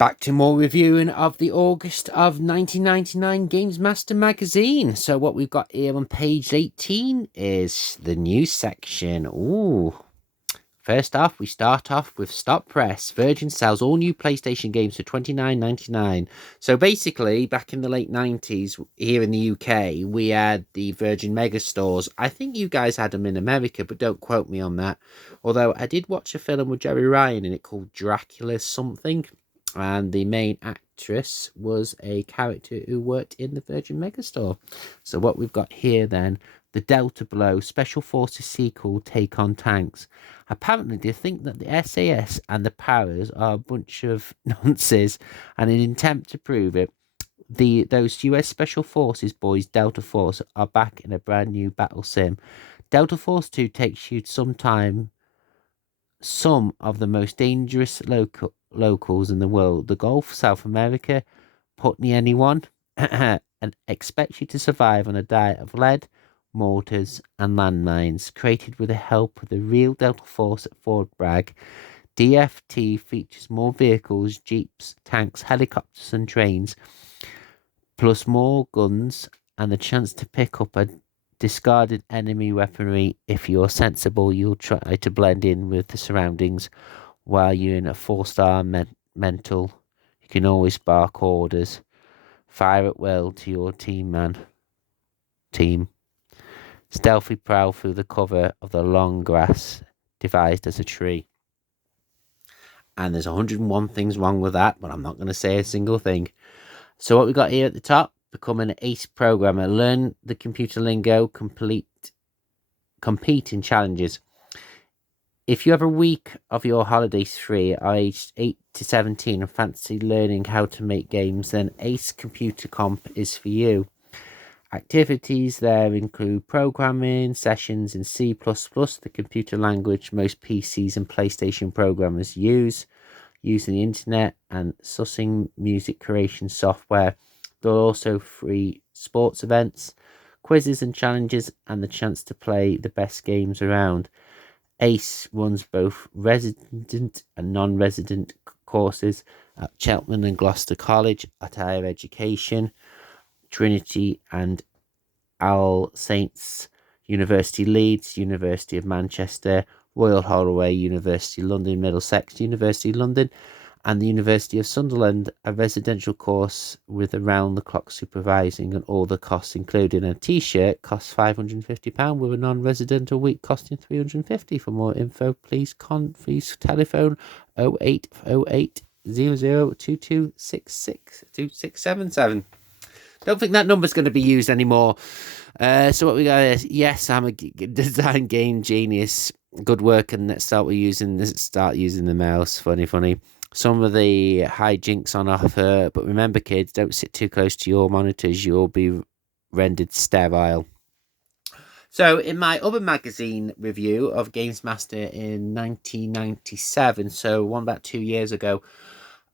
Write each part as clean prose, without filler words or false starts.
Back to more reviewing of the August of 1999 Gamesmaster magazine. So what we've got here on page 18 is the news section. Ooh. First off, we start off with Stop Press. Virgin sells all new PlayStation games for $29.99. So basically, back in the late 90s, here in the UK, we had the Virgin Mega stores. I think you guys had them in America, but don't quote me on that. Although I did watch a film with Jerry Ryan in it called Dracula something. And the main actress was a character who worked in the Virgin Megastore. So what we've got here then, the Delta Blow Special Forces sequel, Take on Tanks. Apparently they think that the SAS and the Paras are a bunch of nonsense, and in an attempt to prove it, those US Special Forces boys, Delta Force, are back in a brand new battle sim. Delta Force 2 takes you some of the most dangerous locals in the world, the Gulf, South America, Putney, anyone, and expects you to survive on a diet of lead, mortars, and landmines, created with the help of the real Delta Force at Fort Bragg. DFT features more vehicles, jeeps, tanks, helicopters, and trains, plus more guns, and the chance to pick up a discarded enemy weaponry. If you're sensible, you'll try to blend in with the surroundings while you're in a 4-star mental. You can always bark orders. Fire at will to your team. Stealthy prowl through the cover of the long grass devised as a tree. And there's 101 things wrong with that, but I'm not going to say a single thing. So what we got here at the top, become an ace programmer, learn the computer lingo, compete in challenges. If you have a week of your holidays free, are aged 8 to 17 and fancy learning how to make games, then Ace Computer Comp is for you. Activities there include programming sessions in C++, the computer language most PCs and PlayStation programmers use, using the internet and sussing music creation software. There are also free sports events, quizzes and challenges, and the chance to play the best games around. Ace runs both resident and non-resident courses at Cheltenham and Gloucester College, at Higher Education, Trinity and All Saints University Leeds, University of Manchester, Royal Holloway, University London, Middlesex, University London, and the University of Sunderland, a residential course with around-the-clock supervising and all the costs included. A T-shirt costs £550 with a non-resident a week costing £350. For more info, please telephone 0808 002266 2677. Don't think that number's going to be used anymore. So what we got is, yes, I'm a design game genius. Good work, and let's start using the mouse. Funny. Some of the hijinks on offer, but remember, kids, don't sit too close to your monitors. You'll be rendered sterile. So, in my other magazine review of Gamesmaster in 1997, so about 2 years ago,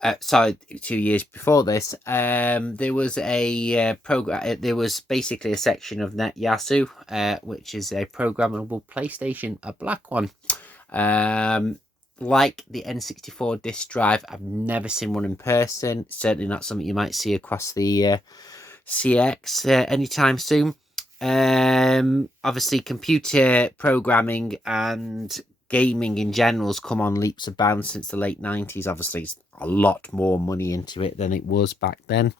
2 years before this, there was a program. There was basically a section of NetYasu, which is a programmable PlayStation, a black one. Like the N64 disc drive, I've never seen one in person. Certainly not something you might see across the CX anytime soon. Obviously, computer programming and gaming in general has come on leaps and bounds since the late 90s. Obviously, it's a lot more money into it than it was back then.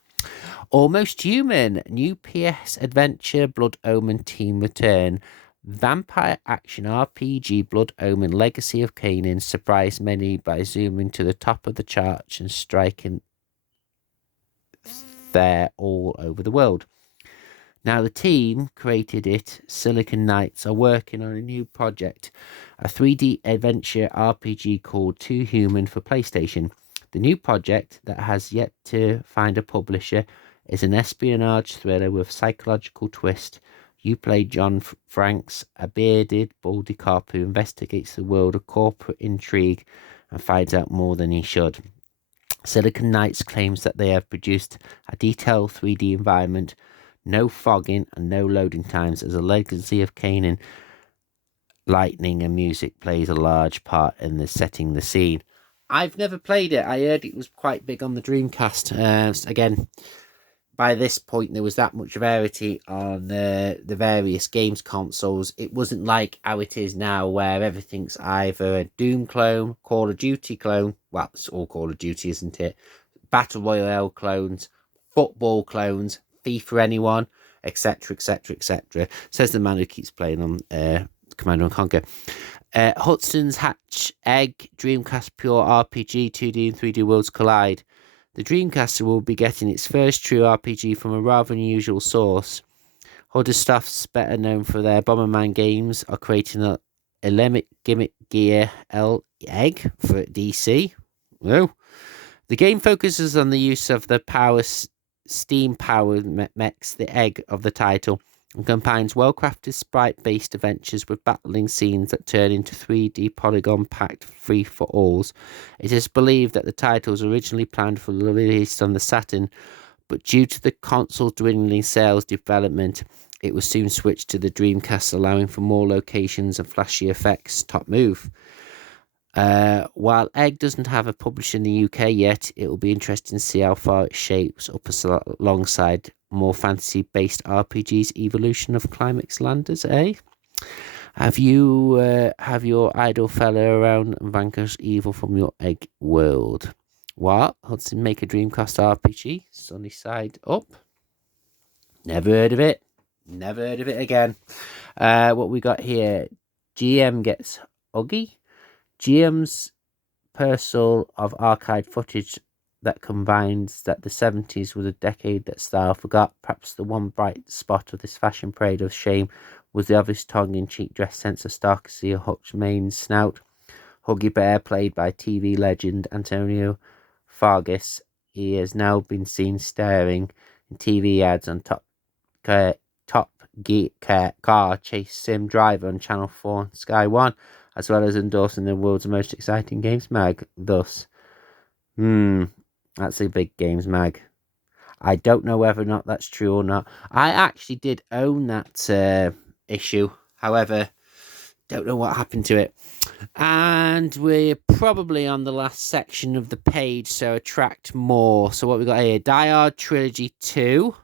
Almost Human, new PS adventure, Blood Omen team return. Vampire action RPG Blood Omen Legacy of Kanan surprised many by zooming to the top of the charts and striking there all over the world. Now, the team created it, Silicon Knights, are working on a new project, a 3D adventure RPG called Too Human for PlayStation. The new project, that has yet to find a publisher, is an espionage thriller with a psychological twist. You play John Franks, a bearded, baldy cop who investigates the world of corporate intrigue and finds out more than he should. Silicon Knights claims that they have produced a detailed 3D environment, no fogging and no loading times, as a legacy of Kanan. Lightning and music plays a large part in the setting the scene. I've never played it. I heard it was quite big on the Dreamcast. Again, by this point, there was that much variety on the various games consoles. It wasn't like how it is now, where everything's either a Doom clone, Call of Duty clone. Well, it's all Call of Duty, isn't it? Battle Royale clones, football clones, FIFA anyone, etc., etc., etc. Says the man who keeps playing on Command and Conquer. Hudson's Hatch Egg Dreamcast Pure RPG 2D and 3D Worlds Collide. The Dreamcaster will be getting its first true RPG from a rather unusual source. Huddersstuffs, better known for their Bomberman games, are creating a Limit Gimmick Gear L Egg for DC. Oh. The game focuses on the use of the steam-powered mechs, the egg of the title, and combines well-crafted sprite-based adventures with battling scenes that turn into 3D polygon-packed free-for-alls. It is believed that the title was originally planned for release on the Saturn, but due to the console's dwindling sales development, it was soon switched to the Dreamcast, allowing for more locations and flashy effects. Top move. While Egg doesn't have a publisher in the UK yet, it will be interesting to see how far it shapes up alongside more fantasy-based RPGs. Evolution of Climax Landers, eh? Have you have your idle fella around and vanquish evil from your egg world? What? Hudson make a Dreamcast RPG? Sunny side up? Never heard of it. Never heard of it again. What we got here? GM gets Huggy. GM's parcel of archived footage that combines that the 70s was a decade that style forgot. Perhaps the one bright spot of this fashion parade of shame was the obvious tongue-in-cheek dress sense of starkly Hutch Main's snout. Huggy Bear, played by TV legend Antonio Fargas, he has now been seen staring in TV ads on Top Gear Car Chase Sim Driver on Channel 4 and Sky 1, as well as endorsing the world's most exciting games mag. Thus, that's a big games mag. I don't know whether or not that's true or not. I actually did own that issue. However, don't know what happened to it. And we're probably on the last section of the page, so attract more. So what we got here? Die Hard Trilogy 2.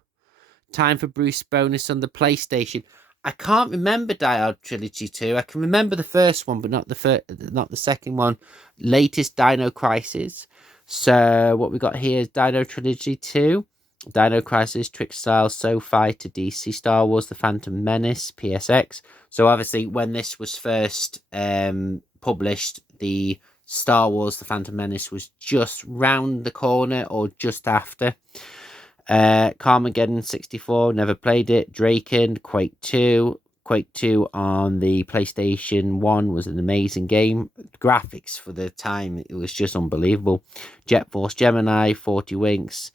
Time for Bruce bonus on the PlayStation. I can't remember Die Hard Trilogy 2. I can remember the first one, but not the second one. Latest Dino Crisis. So what we got here is Dino Trilogy 2. Dino Crisis, Trick Style, So Fighter, DC, Star Wars, The Phantom Menace, PSX. So obviously when this was first published, the Star Wars, The Phantom Menace was just round the corner or just after. Carmageddon 64, never played it. Draken, Quake 2. Quake 2 on the PlayStation 1 was an amazing game. Graphics for the time, it was just unbelievable. Jet Force Gemini, 40 Winks.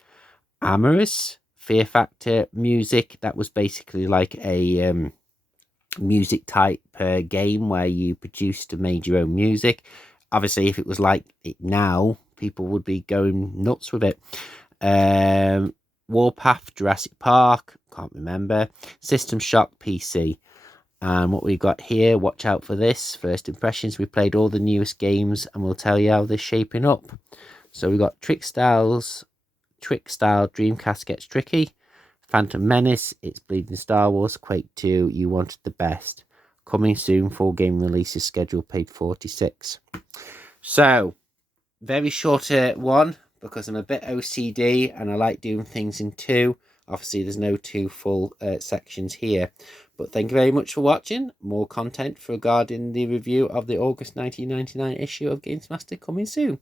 Amorous, Fear Factor, Music. That was basically like a music type game where you produced and made your own music. Obviously, if it was like it now, people would be going nuts with it. Warpath, Jurassic Park, can't remember. System Shock, PC. And what we've got here, watch out for this. First impressions, we played all the newest games and we'll tell you how they're shaping up. So we've got Trick Style, Dreamcast Gets Tricky. Phantom Menace, It's Bleeding Star Wars, Quake 2, You Wanted the Best. Coming soon, full game releases schedule, page 46. So, very short one, because I'm a bit OCD and I like doing things in two. Obviously, there's no two full sections here. But thank you very much for watching. More content regarding the review of the August 1999 issue of Gamesmaster coming soon.